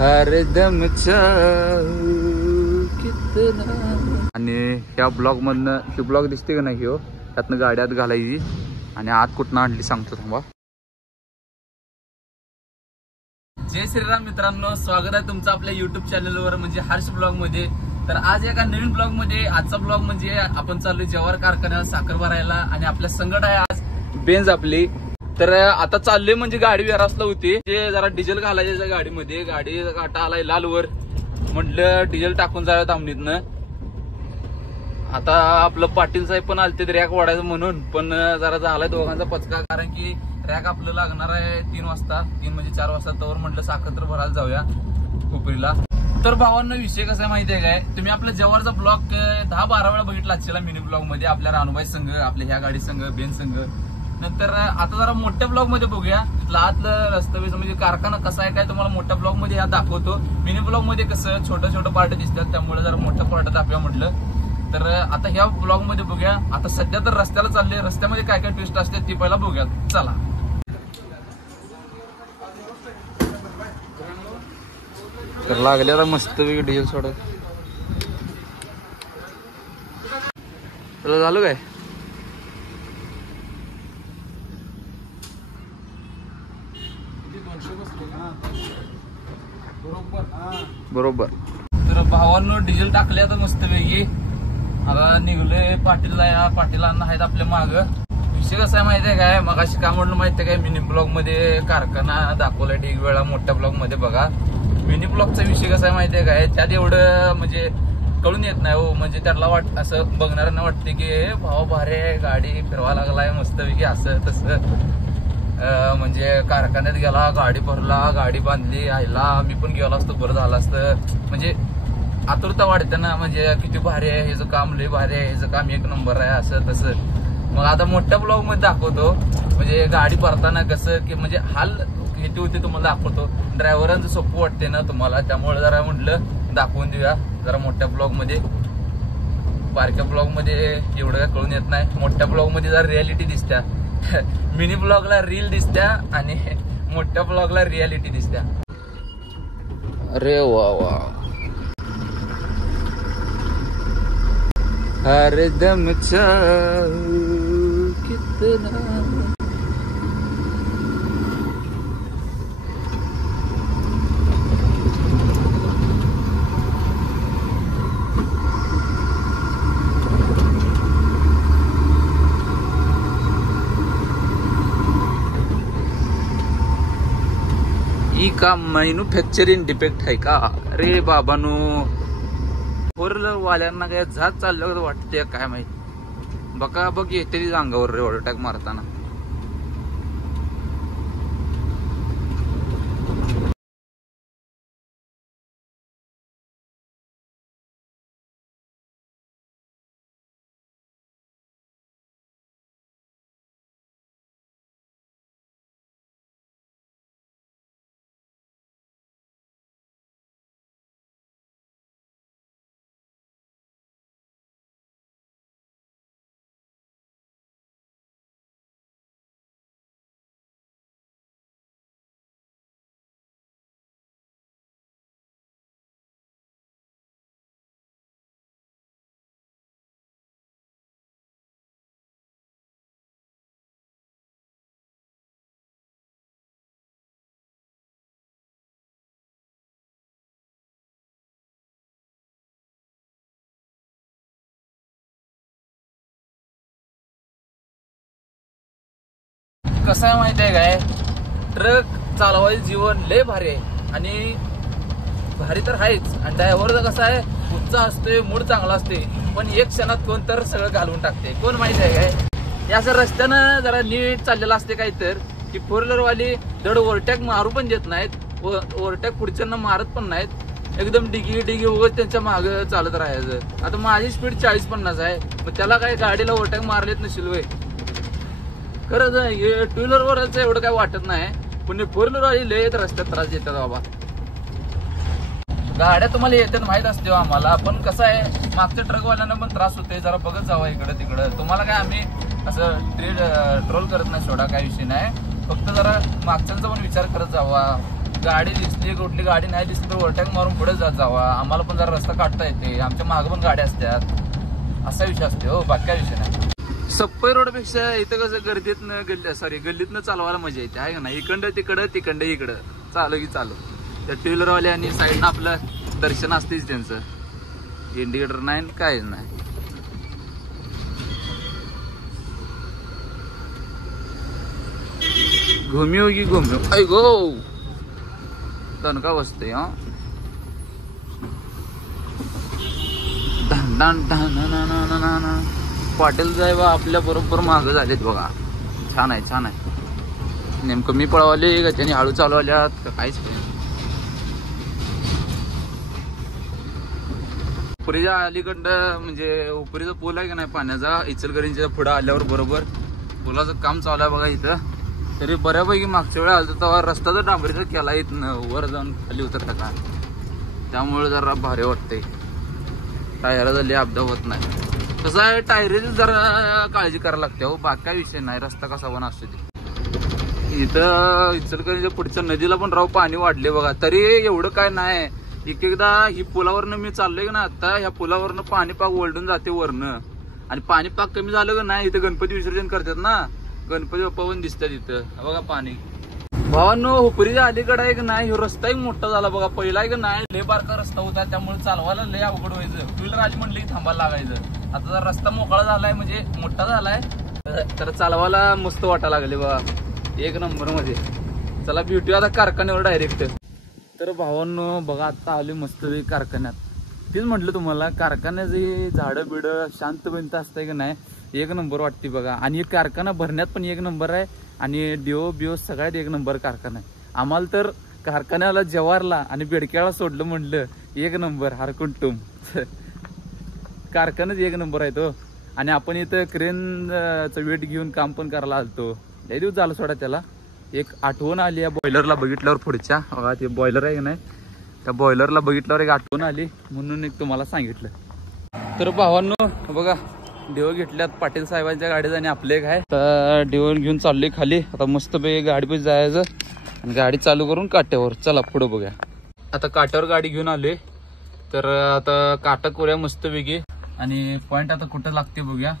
हरदम कितना. आणि ह्या ब्लॉग मधनं ही ब्लॉग दिसते का नाही हो, त्यातनं गाड्यात घालायची आणि आत कुठनं आणली सांगतो थांबा. जय श्रीराम मित्रांनो, स्वागत आहे तुमचं आपल्या युट्यूब चॅनलवर म्हणजे हर्ष ब्लॉग मध्ये. तर आज एका नवीन ब्लॉग मध्ये, आजचा ब्लॉग म्हणजे आपण चाललोय जवाहर कारखान्याला साखर भरायला आणि आपल्या संगत आहे आज बेंज आपली. तर आता चाललोय म्हणजे गाडी वेरासला होती, ते जरा डिझेल घालायचं गाडीमध्ये. गाडी काटा आलाय लालवर, म्हटलं डिझेल टाकून जाऊया दामणीतनं. आता आपलं पाटील साहेब पण आलते रॅक वाढायचं म्हणून, पण जरा झालाय दोघांचा पचका, कारण की रॅक आपलं लागणार आहे 3 वाजता, 3 म्हणजे 4 वाजता. तर म्हटलं साखर तर भरायला जाऊया कोपरीला. तर भावांना विषय कसा आहे माहितीये काय, तुम्ही आपल्या जवाहरचा ब्लॉग 10-12 वेळा बघितला असेल मिनी ब्लॉग मध्ये, आपल्या रानुबाई संघ, आपल्या ह्या गाडी संघ, बेन संघ. नंतर आता जरा मोठ्या ब्लॉग मध्ये बघूया आतलं रस्त्याचं म्हणजे कारखाना कसा आहे काय, तुम्हाला मोठ्या ब्लॉग मध्ये ह्या दाखवतो. मिनी ब्लॉग मध्ये कसं छोटं छोटं पार्ट दिसतात, त्यामुळे जरा मोठं पार्ट दाखवूया म्हटलं. तर आता ह्या ब्लॉग मध्ये बघूया. आता सध्या तर रस्त्याला चालले, रस्त्यामध्ये काय काय ट्विस्ट असते ती पहिला बघूया, चला. तर लागल्या मस्त वेगळी डिझेल सोडत. तुला झालं काय बरोबर. तर भावांनो डिझेल टाकले आता मस्त वेगळी. आता निघलोय पाटीलांना आहेत आपल्या माग. विषय कसा आहे माहितीये काय, मगाशी का म्हणून माहितीये काय, मिनी ब्लॉग मध्ये कारखाना दाखवलाय ढीग वेळा, मोठ्या ब्लॉग मध्ये बघा. मिनी ब्लॉगचा विषय कसा आहे माहितीये काय, त्यात एवढं म्हणजे कळून येत नाही हो. म्हणजे त्याला असं बघणाऱ्यांना वाटते की भावा भारे गाडी फिरवा लागलाय मस्त वेगळी, असं तसं. म्हणजे कारखान्यात गेला, गाडी भरला, गाडी बांधली, आयला मी पण गेलो असतो बरं झालं असतं. म्हणजे आतुरता वाढते ना, म्हणजे किती भारी आहे ह्याचं काम, लय भारी आहे ह्याचं काम, 1 नंबर आहे, असं तसं. मग आता मोठ्या ब्लॉग मध्ये दाखवतो, म्हणजे गाडी भरताना कसं की म्हणजे हाल किती होते तुम्हाला दाखवतो. ड्रायव्हरांचं सोपं वाटते ना तुम्हाला, त्यामुळे जरा म्हटलं दाखवून देऊया जरा मोठ्या ब्लॉग मध्ये. बारक्या ब्लॉग मध्ये एवढं काय कळून येत नाही, मोठ्या ब्लॉग मध्ये जरा रियालिटी दिसत्या. मिनी ब्लॉगला रील दिसत्या आणि मोठ्या ब्लॉगला रियालिटी दिसत्या. अरे वा वा, हरदम कितना. ही का मॅन्युफॅक्चरिंग डिफेक्ट आहे का? अरे बाबानो, 4 व्हीलर वाल्यांना काय झात चाललं वाटते काय माहिती. बघा बघ येते ती अंगावर रे ओव्हरटॅक मारताना. कसं आहे माहितीये काय, ट्रक चालवायचं जीवन लय भारी आहे आणि भारी तर आहेच. आणि ड्रायव्हरचं कसं आहे, उत्साह असतोय, मूड चांगला असते, पण एक क्षणात कोण तर सगळं घालवून टाकते. कोण माहिती आहे काय, या असं रस्त्यानं जरा नीट चाललेलं असते काय तर की 4 व्हीलर वाली धड ओव्हरटॅक मारू पण देत नाहीत, ओव्हरटॅक पुढच्यांना मारत पण नाहीत, एकदम डिगी उगत त्यांच्या मागं चालत राहायचं. आता माझी स्पीड 40-50 आहे, मग त्याला काय गाडीला ओव्हरटॅक मारलेत नसेल वय. खरंच 2 व्हीलर वरच एवढं काय वाटत नाही, पण 4 व्हीलर वाली लय रस्त्यात त्रास देतात बाबा. गाड्या तुम्हाला येतात माहित असते आम्हाला, पण कसं आहे मागच्या ट्रकवाल्यांना पण त्रास होते. जरा बघत जावा इकडं तिकडं. तुम्हाला काय आम्ही असं ट्रोल करत नाही, सोडा काय विषय नाही, फक्त जरा मागच्यांचा पण विचार करत जावा. गाडी दिसली कुठली गाडी नाही दिसली तर ओव्हरटेक मारून पुढे जात जावा. आम्हाला पण जरा रस्ता काढता येते, आमच्या मागे पण गाड्या असतात, असा विषय असते हो, बाकी काय विषय नाही. सप्पई रोड पेक्षा इथं कसं गल्लीतनं चालवायला मजा येते आहे का नाही. इकडं तिकडं इकडं चालू की चालू. त्या टू व्हीलरवाले आणि साईडनं आपलं दर्शन असतेच त्यांचं, इंडिकेटर नाही काहीच नाही. घुमियो की घुमियो ऐ गो दणका बसते. हा पाटील साहेब आपल्या बरोबर मागं झालेत बघा. छान आहे. नेमकं मी पळवाले का त्यांनी हळू चालवल्यात का काहीच नाही. उपरीच्या अलीकडं म्हणजे उपरीचा पूल आहे का नाही पाण्याचा, इचलकरंजीच्या पुढं आल्यावर बरोबर पुलाचं काम चालू आहे बघा इथं. तरी बऱ्यापैकी मागच्या वेळा आलं तेव्हा रस्ता तर डांबरीचा केला इथनं वर जाऊन खाली उतरता का, त्यामुळे जरा भारी वाटते. टायरा झाली अपघात होत नाही. कसं आहे टायरीची जरा काळजी करायला लागते हो, बाकी काय विषय नाही. रस्ता कसा पण असतो ते. इथं इचलकरंजीच्या पुढच्या नदीला पण राव पाणी वाढले बघा, तरी एवढं काय नाही. एकदा ही पुलावरनं मी चाललोय ना आता, ह्या पुलावरनं पाणी पाक ओलडून जाते वरनं, आणि पाणी पाक कमी झालं का नाही. इथं गणपती विसर्जन करतात ना, गणपती बाप्पा पण दिसतात इथं बघा पाणी. भावांनो हुपरीच्या अलीकडे आहे का नाही, रस्ता एक मोठा झाला बघा. पहिला आहे का नाही लय बारका रस्ता होता, त्यामुळे चालवायला लय अवघड व्हायचं. टू व्हीलर आली म्हणलं की थांबायला लागायचं. आता जर रस्ता मोकळा झालाय म्हणजे मोठा झालाय तर चालवायला मस्त वाटायला लागले बघा, एक नंबर मध्ये. चला ब्युटी आता कारखान्यावर डायरेक्ट. तर भावांनो बघा आता आली मस्त कारखान्यात. तेच म्हटलं तुम्हाला, कारखान्याची झाडं बिडं शांत बिंत असतंय का नाही, एक नंबर वाटते बघा. आणि कारखाना भरण्यात पण एक नंबर आहे, आणि बिओ सगळ्यात एक नंबर कारखाना आहे. आम्हाला तर कारखान्याला जवारला आणि बेडक्याला सोडलं म्हटलं एक नंबर हरकुंटुम. कारखानाच एक नंबर आहे तो. आणि आपण इथं क्रेनचं वेट घेऊन काम पण करायला आलतो. लय दिवस झालं सोडा त्याला. एक आठवण आली या बॉयलरला बघितल्यावर पुढच्या बघा, ते बॉयलर आहे का नाही, त्या बॉयलरला बघितल्यावर एक आठवण आली म्हणून एक तुम्हाला सांगितलं. तर भावांनो बघा डिओ घेतल्यात पाटील साहेबांच्या गाडीत आणि आपले एक आहे. तर डिओ घेऊन चाललोय खाली. आता मस्त पैकी गाडी पण जायचं आणि गाडी चालू करून काट्यावर. चला पुढे बघूया. आता काट्यावर गाडी घेऊन आलोय, तर आता काटा करूया मस्त पैकी. आणि पॉइंट आता कुठं लागते बघूया.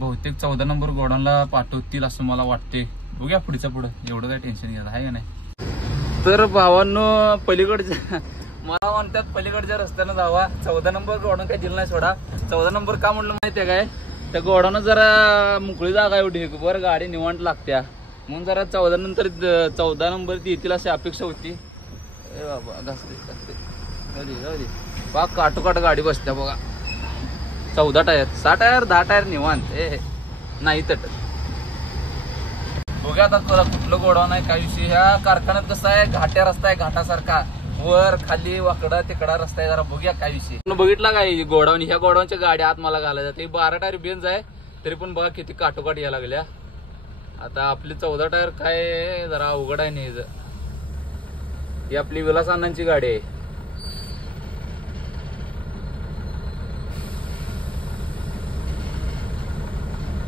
बहुतेक 14 नंबर गोडाऊनला पाठवतील असं मला वाटते. बघूया पुढच्या पुढं, एवढं काय टेन्शन घ्यायचं आहे का नाही. तर भावांनो पलीकडच्या मला म्हणतात पलीकडच्या रस्त्यानं जावा. 14 नंबर गोडाऊन काय दिलं नाही सोडा. 14 नंबर का म्हणलं माहितीये काय, त्या गोडाऊन जरा मोकळी जागा एवढी बरं गाडी निवांत लागत्या, म्हणून जरा 14 नंबर ती येतील अशी अपेक्षा होती. ए बाबा घासते पाक काटोकाट गाडी बसत्या बघा. 14 टायर 6 टायर 10 टायर निवांत नाही तट. बघा आता कुठलं गोडाऊन आहे काय विषय. ह्या कारखान्यात कसं आहे घाट्या रस्ता आहे, घाटासारखा वर खाली वाकडा तिकडा रस्ता आहे. जरा बघूया काय विषय. बघितला काय गोडाऊन, ह्या गोडाऊनच्या गाड्या आत मला घालायला जाते. 12 टायर बेंच आहे, तरी पण बघा किती काटोकाट यायला लागल्या. आता आपली 14 टायर काय जरा अवघड आहे नाही. ही आपली विलास अण्णांची गाडी आहे.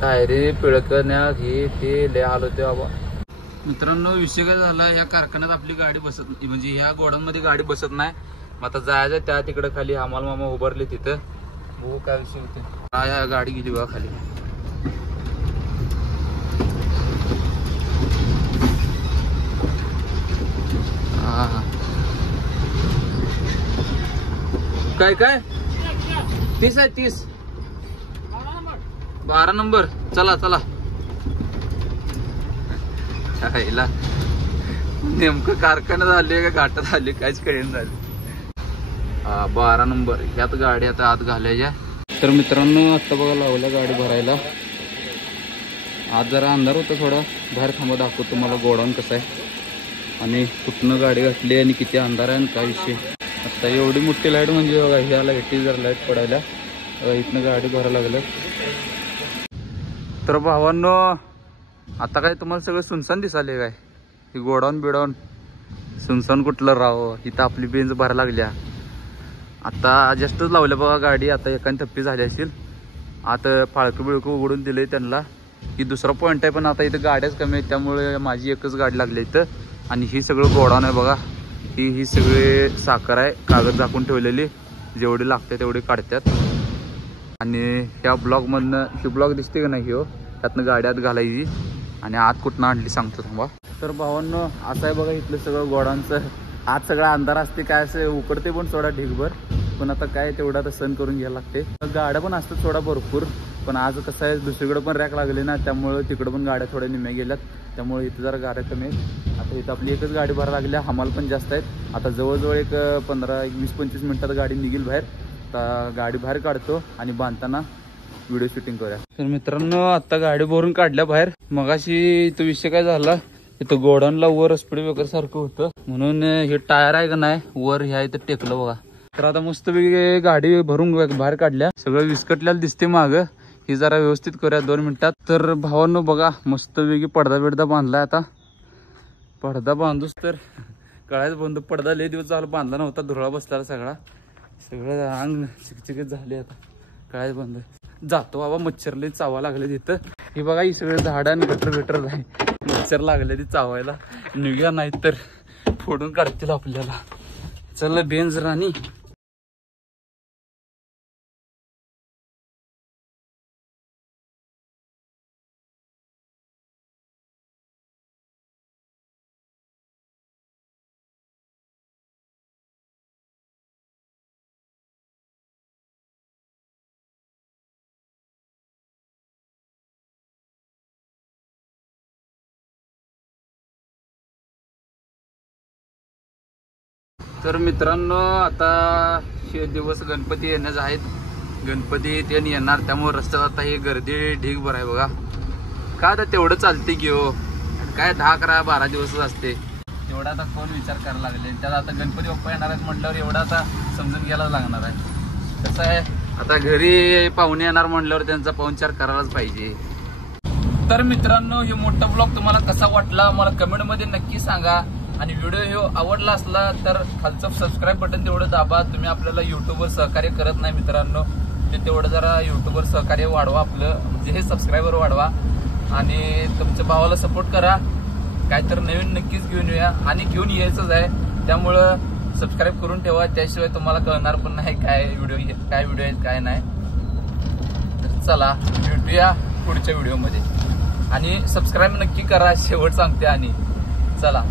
टायरी पिळकण्यात हे ते लय आलो ते बाबा. मित्रांनो विषय काय झाला, या कारखान्यात आपली गाडी बसत नाही, म्हणजे ह्या गोडाऊन मध्ये गाडी बसत नाही. मग आता जायचं त्या तिकडे खाली हमाल मामा उभारले तिथं, बघू काय विषय होते. हा गाडी गेली बघा खाली. हा काय काय 30 आहे 30 12 नंबर. चला चला नेमकं कारखान्यात आले का घाटात आले काहीच कळेन झाले. 12 नंबर ह्यात गाडी आता आत घालायच्या. तर मित्रांनो आता बघा लावल्या गाडी भरायला. आज जरा अंधार होता थोडा, बाहेर थांबा दाखवतो तुम्हाला गोडाऊन कसं आहे आणि कुठनं गाडी घातली आणि किती अंधार आहे आणि काय विषय. आता एवढी मोठी लाईट म्हणजे बघा ह्या लाईटी जर लाईट पडायला इथनं गाडी भरायला लागलं. तर भावांनो आता काय तुम्हाला सगळं सुनसान दिसाले काय, ही गोडाऊन बिडाऊन सुनसान कुठलं राव. इथं आपली बेंच भरायला लागल्या. आता जस्टच लावल्या बघा गाडी. आता एकाने थप्पी झाली असेल, आता फाळकं बिळकं उघडून दिलंय त्यांना. ही दुसरा पॉईंट आहे, पण आता इथं गाड्याच कमी आहेत त्यामुळे माझी एकच गाडी लागली इथं. आणि ही सगळं गोडाऊन आहे बघा. ही सगळी साखर आहे, कागद झाकून ठेवलेली, जेवढी लागते तेवढी काढतात. आणि ह्या ब्लॉकमधनं ही ब्लॉक दिसते का नाही हो, त्यातनं गाड्यात घालायची आणि आत कुठनं आणली सांगतो थांबा. तर भावांनो असं आहे बघा इथलं सगळं गोडाऊनचं. आज सगळा अंधार असते, काय असं उकडते पण सोडा ढिगभर, पण आता काय तेवढं आता सहन करून घ्यायला लागते. गाड्या पण असतात सोडा भरपूर, पण आज कसं आहे दुसरीकडे पण रॅक लागली ना, त्यामुळे तिकडं पण गाड्या थोड्या निम्या गेल्यात, त्यामुळे इथं जरा गाड्या कमी आहेत. आता इथं आपली एकच गाडी भरायला लागल्या, हमाल पण जास्त आहेत. आता जवळजवळ एक 15-20-25 मिनिटात गाडी निघेल बाहेर. आता गाडी बाहेर काढतो आणि बांधताना व्हिडिओ शूटिंग करूया. तर मित्रांनो आता गाडी भरून काढल्या बाहेर. मगाशी तो विषय काय झाला, इथं गोडाऊनला वर स्पीड ब्रेकर सारखं होतं, म्हणून हे टायर आहे का नाही वर ह्या इथं टेकलं बघा. तर आता मस्तपैकी गाडी भरून बाहेर काढल्या, सगळं विस्कटल्याला दिसते माग. ही जरा व्यवस्थित करूया 2 मिनिटात. तर भावांनो बघा मस्तपैकी पडदा बिडदा बांधलाय. आता पडदा बांधूच तर कळायचं बंद. पडदा लय दिवस झाला बांधला नव्हता, धुरळा बसला सगळं अंग चिकचिकीत झाले. आता कळायचं बंद. जातो बाबा, मच्छर लय चावा लागले तिथं. हे बघा ही सगळं झाडं आणि गटर नाही, मच्छर लागले ती चावायला. निघ्या नाही तर फोडून काढतील आपल्याला. चल बेंज राणी. तर मित्रांनो आता हे दिवस गणपती येण्याचे आहेत. गणपती ते येणार, त्यामुळे रस्त्यात आता ही गर्दी ढीग भर आहे बघा. काय आता तेवढं चालते की हो, काय 10-11-12 दिवसच असते, तेवढा आता कोण विचार करायला लागले. त्यात आता गणपती बाप्पा येणार आहेत म्हटल्यावर एवढा आता समजून घ्यायला लागणार आहे. कसं आहे आता घरी पाहुणे येणार म्हटल्यावर त्यांचा पाहुणचार करायलाच पाहिजे. तर मित्रांनो हे मोठा ब्लॉग तुम्हाला कसा वाटला मला कमेंटमध्ये नक्की सांगा. आणि व्हिडिओ हे आवडला असला तर खालचं सबस्क्राईब बटन तेवढं दाबा. तुम्ही आपल्याला युट्यूबवर सहकार्य करत नाही मित्रांनो, ते तेवढं जरा युट्यूबवर सहकार्य वाढवा, आपलं म्हणजे हे सबस्क्रायबर वाढवा. आणि तुमच्या भावाला सपोर्ट करा. काहीतर नवीन नक्कीच घेऊन येऊया आणि घेऊन यायचंच आहे, त्यामुळं सबस्क्राईब करून ठेवा. त्याशिवाय तुम्हाला कळणार पण नाही काय व्हिडिओ आहेत काय नाही. तर चला भेटूया पुढच्या व्हिडिओमध्ये आणि सबस्क्राईब नक्की करा, शेवट सांगते. आणि चला.